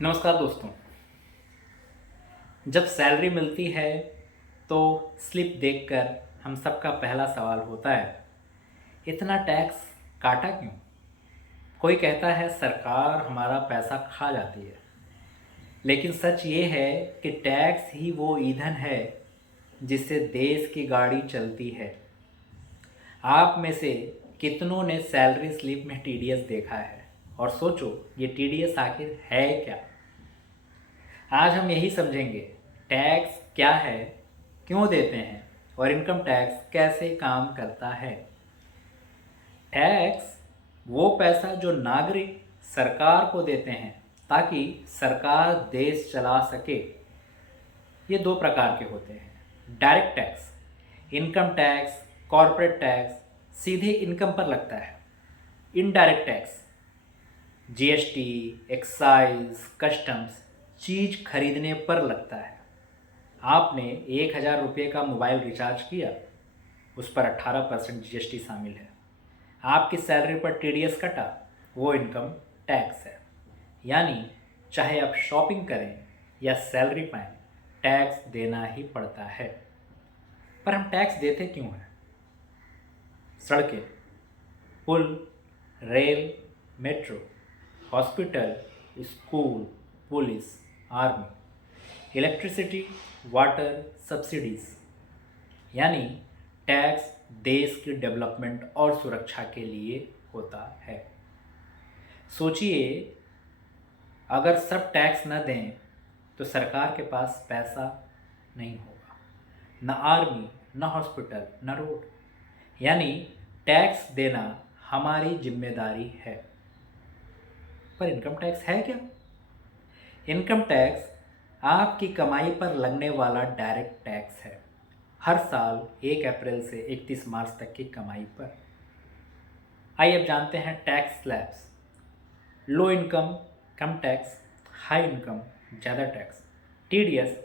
नमस्कार दोस्तों। जब सैलरी मिलती है तो स्लिप देखकर हम सबका पहला सवाल होता है, इतना टैक्स काटा क्यों? कोई कहता है सरकार हमारा पैसा खा जाती है, लेकिन सच ये है कि टैक्स ही वो ईंधन है जिससे देश की गाड़ी चलती है। आप में से कितनों ने सैलरी स्लिप में टीडीएस देखा है? और सोचो, ये टीडीएस आखिर है क्या? आज हम यही समझेंगे, टैक्स क्या है, क्यों देते हैं और इनकम टैक्स कैसे काम करता है। टैक्स वो पैसा जो नागरिक सरकार को देते हैं ताकि सरकार देश चला सके। ये दो प्रकार के होते हैं, direct tax, income tax, corporate tax सीधे इनकम पर लगता है। Indirect tax, GST, excise, customs चीज़ खरीदने पर लगता है। आपने 1,000 रुपये का मोबाइल रिचार्ज किया, उस पर 18% जीएसटी शामिल है। आपकी सैलरी पर टीडीएस कटा, वो इनकम टैक्स है। यानी चाहे आप शॉपिंग करें या सैलरी पाएं, टैक्स देना ही पड़ता है। पर हम टैक्स देते क्यों हैं? सड़कें, पुल, rail, metro, hospital, school, police, army, electricity, water, subsidies. यानी टैक्स देश की डेवलपमेंट और सुरक्षा के लिए होता है। सोचिए, अगर सब टैक्स न दें तो सरकार के पास पैसा नहीं होगा, न आर्मी, न हॉस्पिटल, न रोड। यानी टैक्स देना हमारी जिम्मेदारी है। पर इनकम टैक्स है क्या? इनकम टैक्स आपकी कमाई पर लगने वाला डायरेक्ट टैक्स है, हर साल 1 अप्रैल से 31 मार्च तक की कमाई पर। आइए अब जानते हैं टैक्स स्लैब्स। लो इनकम कम टैक्स, हाई इनकम ज़्यादा टैक्स, टीडीएस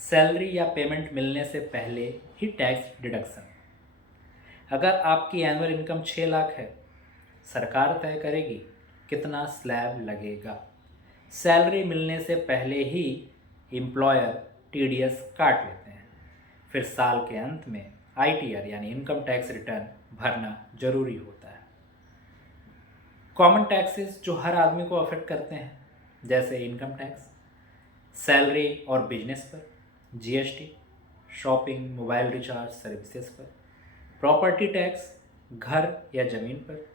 सैलरी या पेमेंट मिलने से पहले ही टैक्स डिडक्शन। अगर आपकी एनुअल इनकम 6 लाख है, सरकार तय करेगी कितना स्लैब लगेगा। सैलरी मिलने से पहले ही एम्प्लॉयर टीडीएस काट लेते हैं। फिर साल के अंत में आईटीआर यानी इनकम टैक्स रिटर्न भरना जरूरी होता है। कॉमन टैक्सेस जो हर आदमी को अफेक्ट करते हैं, जैसे इनकम टैक्स, सैलरी और बिजनेस पर, GST, shopping, mobile recharge, services पर, प्रॉपर्टी टैक्स, घर या ज़मीन पर,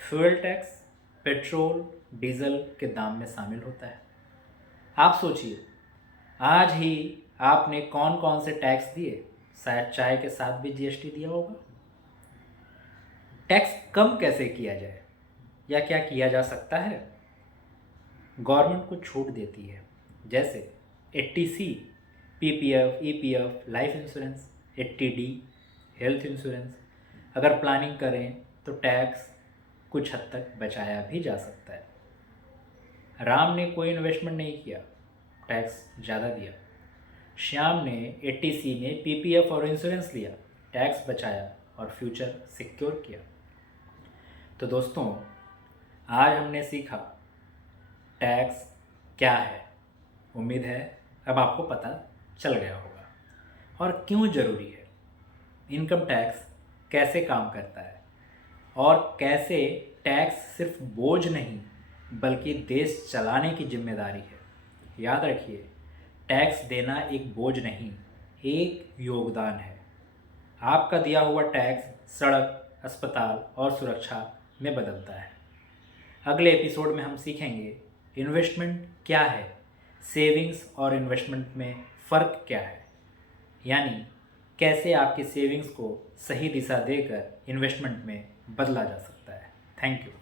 फ्यूल टैक्स, पेट्रोल डीजल के दाम में शामिल होता है। आप सोचिए, आज ही आपने कौन कौन से टैक्स दिए? शायद चाय के साथ भी जीएसटी दिया होगा। टैक्स कम कैसे किया जाए या क्या किया जा सकता है? गवर्नमेंट को छूट देती है, जैसे 80C PPF, EPF, life insurance, 80D health insurance. अगर प्लानिंग करें तो टैक्स कुछ हद तक बचाया भी जा सकता है। राम ने कोई इन्वेस्टमेंट नहीं किया, टैक्स ज़्यादा दिया। श्याम ने 80C में पीपीएफ और इंश्योरेंस लिया, टैक्स बचाया और फ्यूचर सिक्योर किया। तो दोस्तों, आज हमने सीखा टैक्स क्या है। उम्मीद है अब आपको पता चल गया होगा और क्यों ज़रूरी है, इनकम टैक्स कैसे काम करता है और कैसे टैक्स सिर्फ बोझ नहीं बल्कि देश चलाने की जिम्मेदारी है। याद रखिए, टैक्स देना एक बोझ नहीं, एक योगदान है। आपका दिया हुआ टैक्स सड़क, अस्पताल और सुरक्षा में बदलता है। अगले एपिसोड में हम सीखेंगे इन्वेस्टमेंट क्या है, सेविंग्स और इन्वेस्टमेंट में फ़र्क क्या है, यानी कैसे आपकी सेविंग्स को सही दिशा देकर इन्वेस्टमेंट में बदला जा सकता है। Thank you.